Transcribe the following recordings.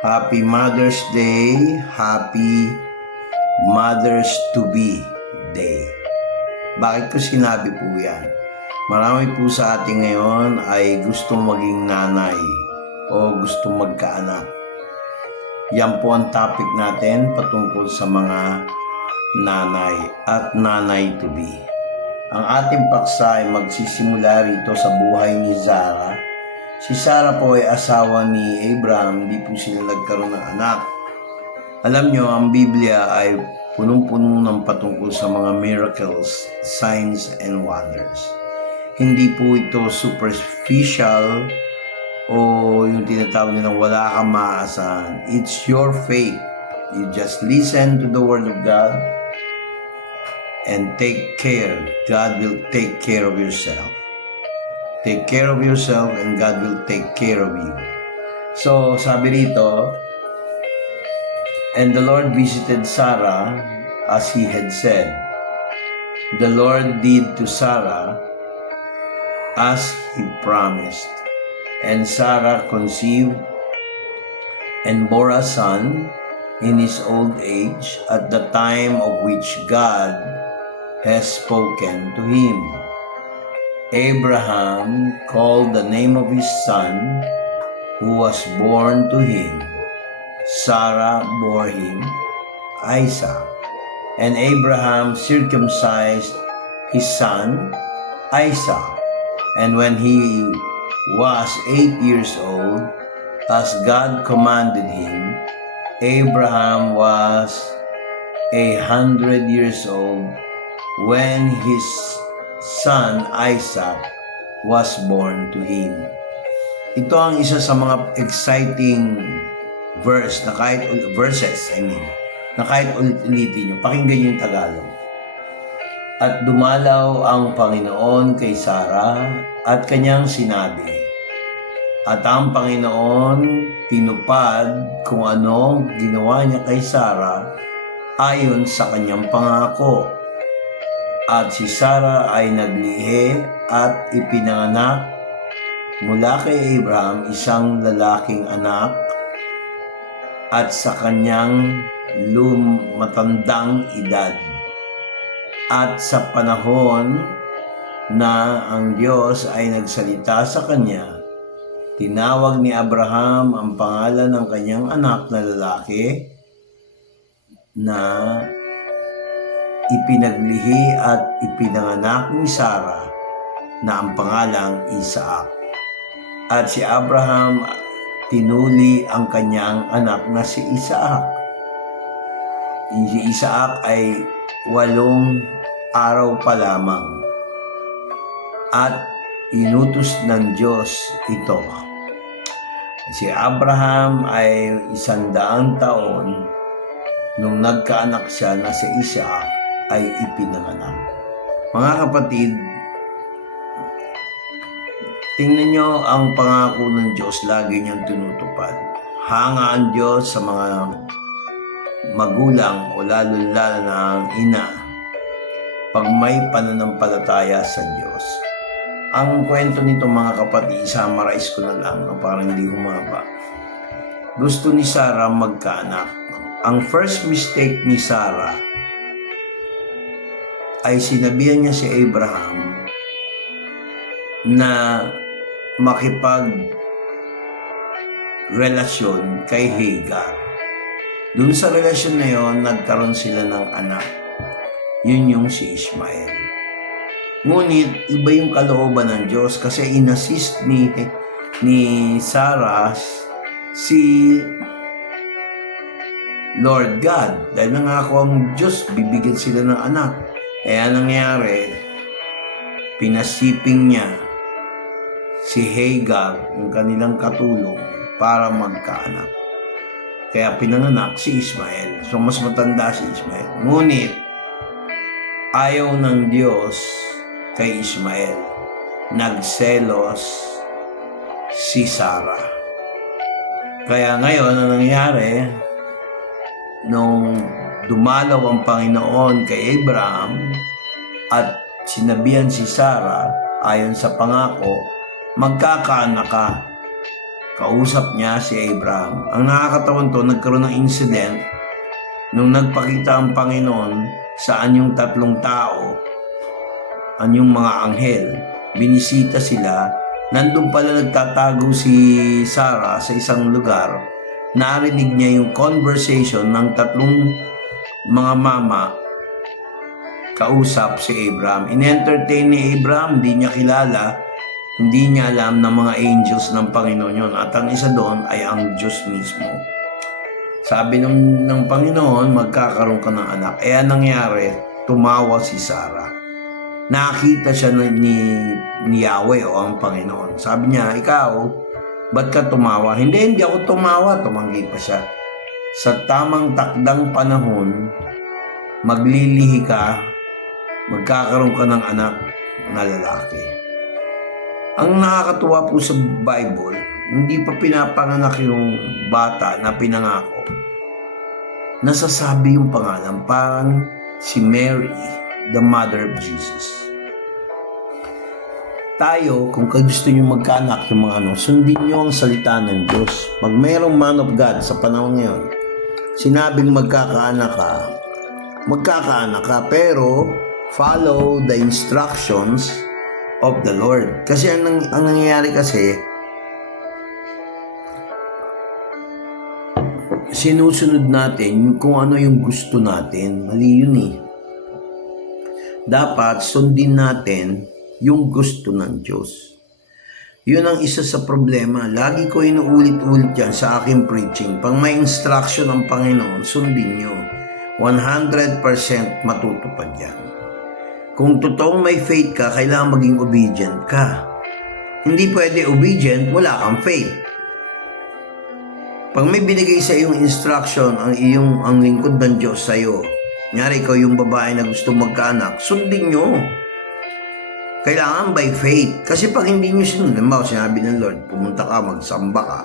Happy Mother's Day, Happy Mothers-to-be Day. Bakit ko sinabi po yan? Marami po sa ating ngayon ay gustong maging nanay o gustong magkaanak. Yan po ang topic natin patungkol sa mga nanay at nanay-to-be. Ang ating paksa ay magsisimula rito sa buhay ni Sarah. Si Sarah po ay asawa ni Abraham, hindi po sila nagkaroon ng anak. Alam nyo, ang Biblia ay punong-puno ng patungkol sa mga miracles, signs, and wonders. Hindi po ito superficial o yung tinatawag nilang wala kang maaasahan. It's your faith. You just listen to the Word of God and take care. God will take care of yourself. Take care of yourself and God will take care of you. So, sabi rito, and the Lord visited Sarah as he had said. The Lord did to Sarah as he promised. And Sarah conceived and bore a son in his old age at the time of which God has spoken to him. Abraham called the name of his son who was born to him. Sarah bore him Isaac, and Abraham circumcised his son Isaac. And when he was 8 years old, as God commanded him, Abraham was 100 years old when his son Isaac was born to him. Ito ang isa sa mga exciting verses na kahit ulit-ulitin nyo, pakinggan yung Tagalog. At dumalaw ang Panginoon kay Sarah at kanyang sinabi, at ang Panginoon tinupad kung ano ginawa niya kay Sarah ayon sa kanyang pangako. At si Sarah ay naglihi at ipinanganak mula kay Abraham isang lalaking anak at sa kanyang matandang edad. At sa panahon na ang Diyos ay nagsalita sa kanya, tinawag ni Abraham ang pangalan ng kanyang anak na lalaki na ipinaglihi at ipinanganak ni Sarah na ang pangalang Isaac. At si Abraham tinuli ang kanyang anak na si Isaac. Si Isaac ay 8 araw pa lamang at inutos ng Diyos ito. Si Abraham ay 100 taon nung nagkaanak siya na si Isaac ay ipinanganak. Mga kapatid, tingnan nyo ang pangako ng Diyos, lagi niyang tinutupad. Hanga ang Diyos sa mga magulang o lalo-lalo na ang ina pag may pananampalataya sa Diyos. Ang kwento nito mga kapatid, summarize ko na lang para hindi humaba. Gusto ni Sarah magkaanak. Ang first mistake ni Sarah ay sinabihan niya si Abraham na makipag-relasyon kay Hagar. Doon sa relasyon na yon, nagkaroon sila ng anak. Yun yung si Ishmael. Ngunit, iba yung kalooban ng Diyos kasi inassist ni Sarah si Lord God. Dahil nangako ang Diyos, bibigyan sila ng anak. Kaya nangyari, pinasiping niya si Hagar, yung kanilang katulong, para magkaanak. Kaya pinanganak si Ishmael. So, mas matanda si Ishmael. Ngunit, ayaw ng Diyos kay Ishmael. Nagselos si Sarah. Kaya ngayon, ang nangyari, nung dumalaw ang Panginoon kay Abraham at sinabihan si Sarah, ayon sa pangako, magkakaanak ka. Kausap niya si Abraham. Ang nakakatawan to, nagkaroon ng incident nung nagpakita ang Panginoon sa anyong tatlong tao, anyong mga anghel. Binisita sila. Nandun pala nagtatago si Sarah sa isang lugar. Narinig niya yung conversation ng tatlong mga mama kausap si Abraham. In-entertain ni Abraham, hindi niya kilala, hindi niya alam na mga angels ng Panginoon yun. At ang isa doon ay ang Diyos mismo. Sabi ng Panginoon, magkakaroon ka ng anak. Eh, anong nangyari? Tumawa si Sarah. Nakita siya ni Yahweh o ang Panginoon. Sabi niya, ikaw, ba't ka tumawa? Hindi ako tumawa. Tumanggi pa siya. Sa tamang takdang panahon, maglilihi ka, magkakaroon ka ng anak na lalaki. Ang nakakatuwa po sa Bible, hindi pa pinapanganak yung bata na pinangako. Nasasabi yung pangalan, parang si Mary, the mother of Jesus. Tayo, kung gusto nyo magkaanak yung mga sundin nyo ang salita ng Diyos. Pag mayroong man of God sa panahon ngayon, sinabing magkakaanak ka, pero follow the instructions of the Lord. Kasi ang nangyayari kasi, sinusunod natin kung ano yung gusto natin. Mali yun eh. Dapat sundin natin yung gusto ng Diyos. Yun ang isa sa problema. Lagi ko inuulit-ulit yan sa aking preaching. Pag may instruction ng Panginoon, sundin nyo. 100% matutupad yan. Kung totoong may faith ka, kailangan maging obedient ka. Hindi pwede obedient, wala kang faith. Pag may binigay sa iyong instruction, ang lingkod ng Diyos sa iyo, kunyari ikaw yung babae na gusto magkaanak, sundin nyo. Kailangan by faith. Kasi pag hindi nyo sinunod, sinabi ng Lord, pumunta ka, magsamba ka,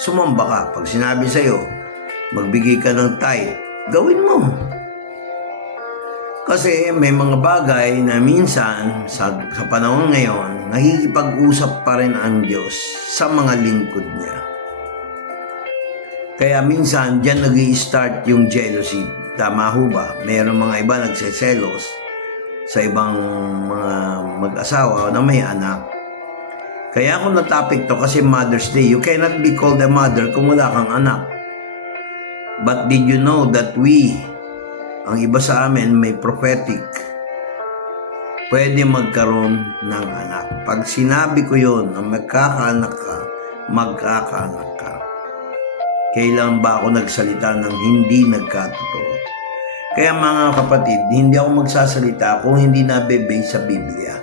sumamba ka. Pag sinabi sa'yo, magbigay ka ng tithe, gawin mo. Kasi may mga bagay na minsan, sa panahon ngayon, nakikipag-usap pa rin ang Diyos sa mga lingkod niya. Kaya minsan, dyan nag-i-start yung jealousy. Tama ho ba? Mayroong mga iba nagseselos sa ibang mga mag-asawa na may anak. Kaya ako na-topic to kasi Mother's Day. You cannot be called a mother kung wala kang anak. But did you know that ang iba sa amin may prophetic, pwede magkaroon ng anak. Pag sinabi ko yun, na magkakaanak ka. Kailan ba ako nagsalita ng hindi nagkatotoo? Kaya mga kapatid, hindi ako magsasalita kung hindi nabebase sa Biblia.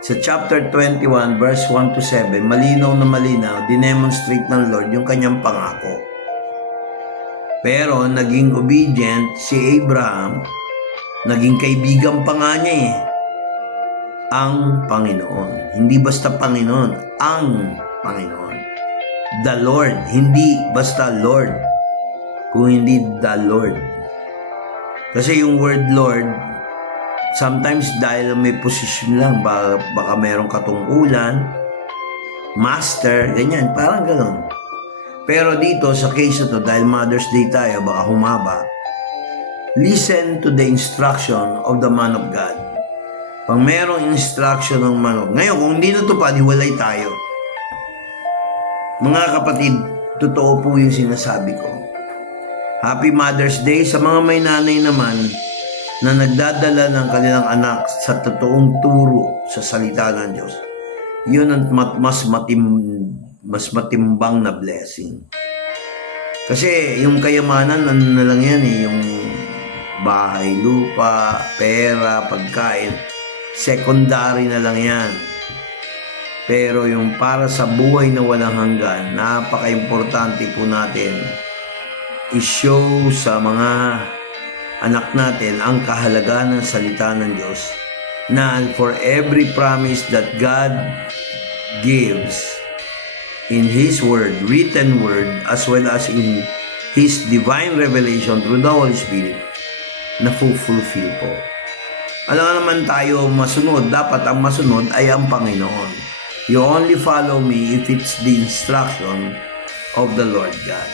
Sa chapter 21, verse 1 to 7, malinaw na malinaw, dinemonstrate ng Lord yung kanyang pangako. Pero naging obedient si Abraham, naging kaibigan pa nga niya ang Panginoon. Hindi basta Panginoon, ang Panginoon. The Lord, hindi basta Lord, kung hindi the Lord. Kasi yung word Lord, sometimes dahil may position lang, baka mayroong katungkulan, master, ganyan, parang gano'n. Pero dito, sa case ito, dahil Mother's Day tayo, baka humaba, listen to the instruction of the man of God. Pag mayroong instruction ng man of God, ngayon, kung hindi natupad, hiwalay tayo. Mga kapatid, totoo po yung sinasabi ko. Happy Mother's Day sa mga may nanay naman na nagdadala ng kanilang anak sa totoong turo sa salita ng Diyos. Yun ang mas matimbang na blessing. Kasi yung kayamanan, ano na lang yan yung bahay, lupa, pera, pagkain, secondary na lang yan. Pero yung para sa buhay na walang hanggan, napaka-importante po natin i-show sa mga anak natin ang kahalagahan ng salita ng Diyos na for every promise that God gives in His Word, written Word, as well as in His divine revelation through the Holy Spirit, na fulfill po. Alam naman tayo masunod, dapat ang masunod ay ang Panginoon. You only follow me if it's the instruction of the Lord God.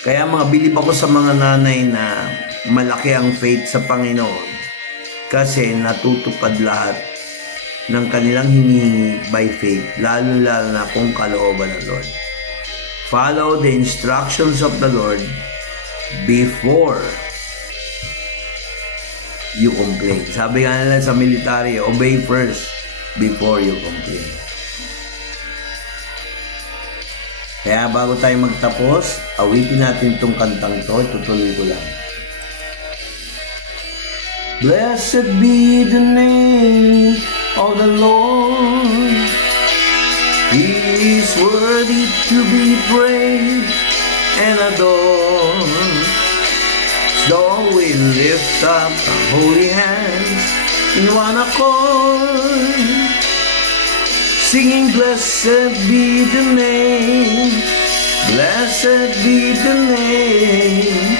Kaya mga bilib ako sa mga nanay na malaki ang faith sa Panginoon kasi natutupad lahat ng kanilang hinihingi by faith, lalo-lalo na kung kalooban ng Lord. Follow the instructions of the Lord before you complain. Sabi nga nila sa military, obey first before you complain. Kaya bago tayo magtapos, awitin natin itong kantang to. Tutuloy ko lang. Blessed be the name of the Lord. He is worthy to be praised and adored. So we lift up our holy hands in one accord, singing, blessed be the name, blessed be the name,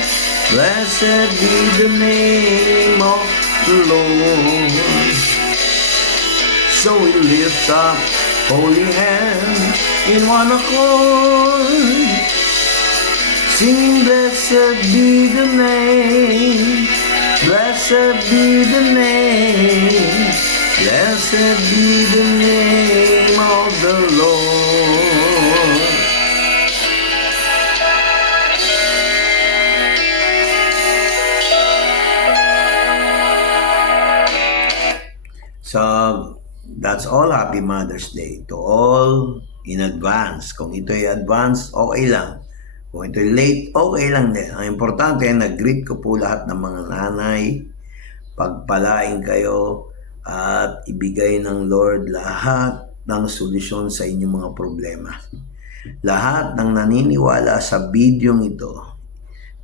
blessed be the name of the Lord. So we lift up holy hands in one accord, singing, blessed be the name, blessed be the name, blessed be the name of the Lord. So, that's all. Happy Mother's Day to all in advance. Kung ito ay advance, okay lang. Kung ito ay late, okay lang din. Ang importante, nag-greet ko po lahat ng mga nanay. Pagpalain kayo at ibigay ng Lord lahat ng solusyon sa inyong mga problema. Lahat ng naniniwala sa bidyong ito,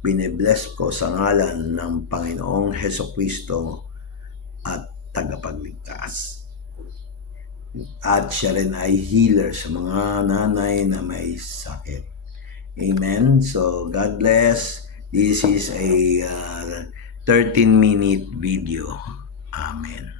bine-bless ko sa ngalan ng Panginoong Hesukristo at tagapagligtas. At siya rin ay healer sa mga nanay na may sakit. Amen. So, God bless. This is a 13-minute video. Amen.